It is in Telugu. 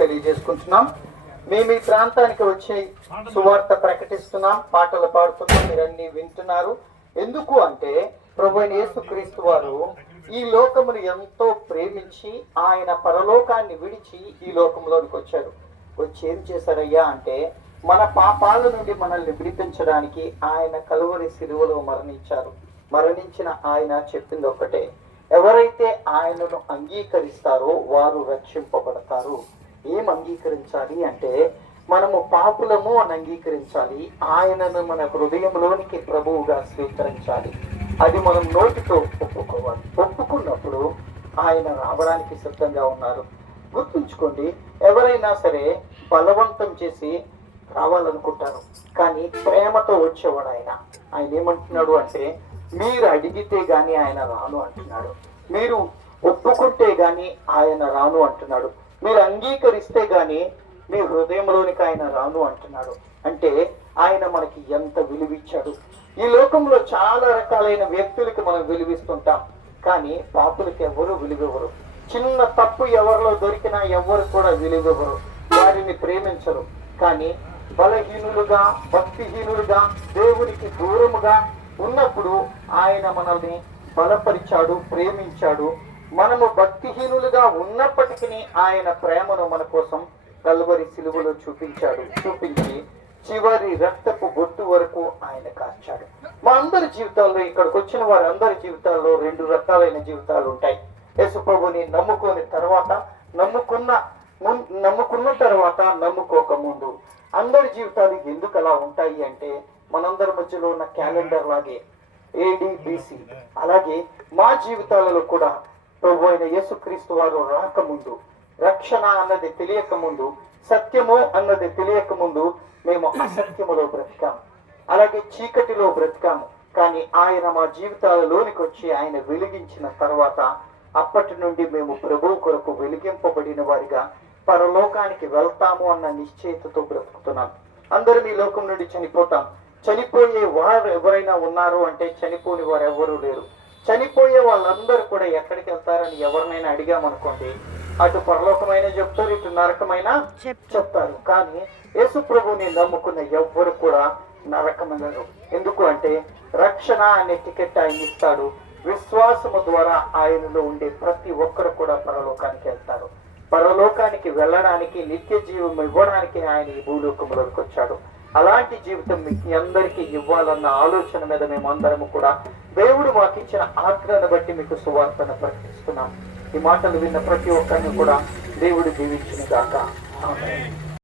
తెలియజేసుకుంటున్నాం. మేము ఈ ప్రాంతానికి వచ్చి సువార్త ప్రకటిస్తున్నాం, పాటలు పాడుతున్నాం, మీరన్నీ వింటున్నారు. ఎందుకు అంటే ప్రభు అయిన యేసుక్రీస్తు వారు ఈ లోకమును ఎంతో ప్రేమించి ఆయన పరలోకాన్ని విడిచి ఈ లోకంలోనికి వచ్చారు. వచ్చి ఏం చేశారయ్యా అంటే మన పాపాల నుండి మనల్ని విడిపించడానికి ఆయన కలువరి శిలువలో మరణించారు. మరణించిన ఆయన చెప్పింది ఒక్కటే, ఎవరైతే ఆయనను అంగీకరిస్తారో వారు రక్షింపబడతారు. ఏం అంగీకరించాలి అంటే మనము పాపులము అని అంగీకరించాలి, ఆయనను మన హృదయంలోనికి ప్రభువుగా స్వీకరించాలి. అది మనం నోటితో ఒప్పుకోవాలి. ఒప్పుకున్నప్పుడు ఆయన రావడానికి సిద్ధంగా ఉన్నారు. గుర్తుంచుకోండి, ఎవరైనా సరే బలవంతం చేసి రావాలనుకుంటారు, కానీ ప్రేమతో వచ్చేవాడు ఆయన. ఆయన ఏమంటున్నాడు అంటే మీరు అడిగితే గాని ఆయన రాను అంటున్నాడు, మీరు ఒప్పుకుంటే గాని ఆయన రాను అంటున్నాడు, మీరు అంగీకరిస్తే గాని మీ హృదయంలోనికి ఆయన రాను అంటున్నాడు. అంటే ఆయన మనకి ఎంత విలువిచ్చాడు. ఈ లోకంలో చాలా రకాలైన వ్యక్తులకి మనం విలువిస్తుంటాం, కానీ పాపులకి ఎవరు విలువెవరు. చిన్న తప్పు ఎవరిలో దొరికినా ఎవరు కూడా విలువెవరు, వారిని ప్రేమించరు. కానీ బలహీనులుగా, భక్తిహీనులుగా, దేవునికి దూరముగా ఉన్నప్పుడు ఆయన మనల్ని బలపరిచాడు, ప్రేమించాడు. మనము భక్తిహీనులుగా ఉన్నప్పటికీ ఆయన ప్రేమను మన కోసం కల్వరి సిలువలో చూపించి చివరి రక్తపు బొట్టు వరకు ఆయన కార్చాడు. మా అందరి జీవితాల్లో, ఇక్కడికి వచ్చిన వారి అందరి జీవితాల్లో 2 రకాలైన జీవితాలు ఉంటాయి. యేసు ప్రభుని నమ్ముకున్న తర్వాత, నమ్ముకున్న తర్వాత, నమ్ముకోక ముందు. అందరి జీవితాలు ఎందుకు అలా ఉంటాయి అంటే మనందరి మధ్యలో ఉన్న క్యాలెండర్ లాగే ADBC. అలాగే మా జీవితాలలో కూడా ప్రభు అయిన యేసుక్రీస్తు వారు రాకముందు, రక్షణ అన్నది తెలియక ముందు, సత్యము అన్నది తెలియక ముందు మేము అసత్యములో బ్రతికాము, అలాగే చీకటిలో బ్రతికాము. కానీ ఆయన మా జీవితాలలోనికి వచ్చి ఆయన వెలిగించిన తర్వాత అప్పటి నుండి మేము ప్రభువు కొరకు వెలిగింపబడిన వారిగా పరలోకానికి వెళ్తాము అన్న నిశ్చయితతో బ్రతుకుతున్నాం. అందరం ఈ లోకం నుండి చనిపోతాం. చనిపోయే వారు ఎవరైనా ఉన్నారు అంటే చనిపోని వారు ఎవరూ లేరు. చనిపోయే వాళ్ళందరూ కూడా ఎక్కడికి వెళ్తారని ఎవరినైనా అడిగామనుకోండి, అటు పరలోకమైన చెప్తారు, ఇటు నరకమైన చెప్తారు. కానీ యేసు ప్రభుని నమ్ముకున్న ఎవ్వరు కూడా నరకమనరు. ఎందుకు అంటే రక్షణ అనే టికెట్ ఆయన ఇస్తాడు. విశ్వాసము ద్వారా ఆయనలో ఉండే ప్రతి ఒక్కరు కూడా పరలోకానికి వెళ్తారు. పరలోకానికి వెళ్ళడానికి, నిత్య జీవం ఇవ్వడానికి ఆయన ఈ భూలోకంలోకి వచ్చాడు. అలాంటి జీవితం మీకు అందరికీ ఇవ్వాలన్న ఆలోచన మీద మేమందరము కూడా దేవుడు మాకు ఇచ్చిన ఆజ్ఞను బట్టి మీకు సువార్తను ప్రకటిస్తున్నాం. ఈ మాటలు విన్న ప్రతి ఒక్కరిని కూడా దేవుడు దీవించును గాక. ఆమేన్.